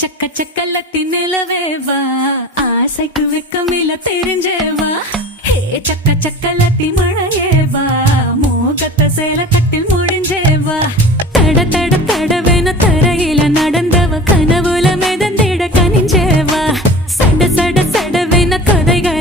சக்க சக்கலத்தி நிலவேவா ஆசைக்கு வெக்கமில்ல தெரிஞ்சேவா ஹே சக்க சக்கலத்தி மழையேவா மூக்கத்த சேல கட்டில் முடிஞ்சேவா தட தட தடவென தரையில நடந்தவ கனவுல மிதந்திட கனிஞ்சேவா சட சட சடவென கதைகள்